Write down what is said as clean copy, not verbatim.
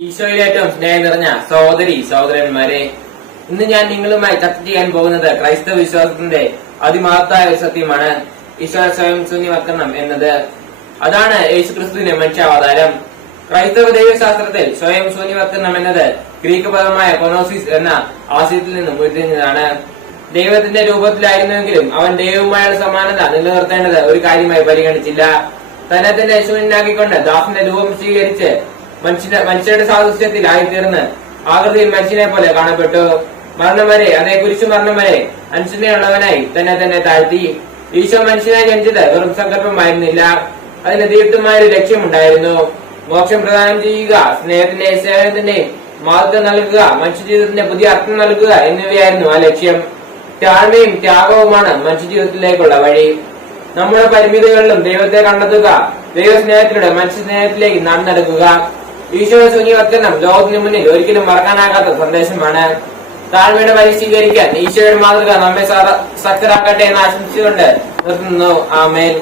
ഈശോയിൽ ഏറ്റവും സ്നേഹം നിറഞ്ഞ സഹോദരി സഹോദരന്മാരെ, ഇന്ന് ഞാൻ നിങ്ങളുമായി ചർച്ച ചെയ്യാൻ പോകുന്നത് ക്രൈസ്തവ വിശ്വാസത്തിന്റെ അതിമഹത്തായ ഒരു സത്യമാണ് ഈശോ സ്വയം ശൂന്യവൽക്കരണം എന്നത്. അതാണ് യേശുക്രിസ്തുവിന്റെ മനുഷ്യാവതാരം. ക്രൈസ്തവ ദൈവശാസ്ത്രത്തിൽ സ്വയം ശൂന്യവൽക്കരണം എന്നത് ഗ്രീക്ക് പദമായ കൊനോസിസ് എന്ന ആശയത്തിൽ നിന്നും ഉരുത്തിരിഞ്ഞതാണ്. ദൈവത്തിന്റെ രൂപത്തിലായിരുന്നുവെങ്കിലും അവൻ ദൈവവുമായുള്ള സമാനത നിലനിർത്തേണ്ടത് ഒരു കാര്യമായി പരിഗണിച്ചില്ല. തന്നെ തന്നെ ശൂന്യനാക്കിക്കൊണ്ട് ദാസന്റെ രൂപം സ്വീകരിച്ച് മനുഷ്യരുടെ സാദൃശ്യത്തിൽ ആയിത്തീർന്ന് ആകൃതിയിൽ മനുഷ്യനെ പോലെ കാണപ്പെട്ടു. മരണം വരെ, അതേ കുരിശു മരണം വരെ അനുസരണയുള്ളവനായി തന്നെ തന്നെ താഴ്ത്തി. ഈശോ മനുഷ്യനായി ജനിച്ചത് വെറും സങ്കല്പമായിരുന്നില്ല, അതിന് ദീപ്തമായ ഒരു ലക്ഷ്യമുണ്ടായിരുന്നു. മോക്ഷം പ്രദാനം ചെയ്യുക, സ്നേഹത്തിന്റെയും സേവനത്തിന്റെയും മാതൃക നൽകുക, മനുഷ്യജീവിതത്തിന്റെ പുതിയ അർത്ഥം നൽകുക എന്നിവയായിരുന്നു ആ ലക്ഷ്യം. താഴ്മയും ത്യാഗവുമാണ് മനുഷ്യജീവിതത്തിലേക്കുള്ള വഴി. നമ്മുടെ പരിമിതികളിലും ദൈവത്തെ കണ്ടെത്തുക, ദൈവസ്നേഹത്തിലൂടെ മനുഷ്യ സ്നേഹത്തിലേക്ക് നടന്നെടുക്കുക. ഈശോയുടെ ശൂന്യവൽക്കരണം ലോകത്തിന് മുന്നിൽ ഒരിക്കലും മറക്കാനാകാത്ത സന്ദേശമാണ്. താഴ്മയുടെ വഴി സ്വീകരിക്കാൻ ഈശോയുടെ മാതൃക നമ്മെ സക്തരാക്കട്ടെ എന്ന് ആശംസിച്ചുകൊണ്ട് നിർത്തുന്നു. ആമേൻ.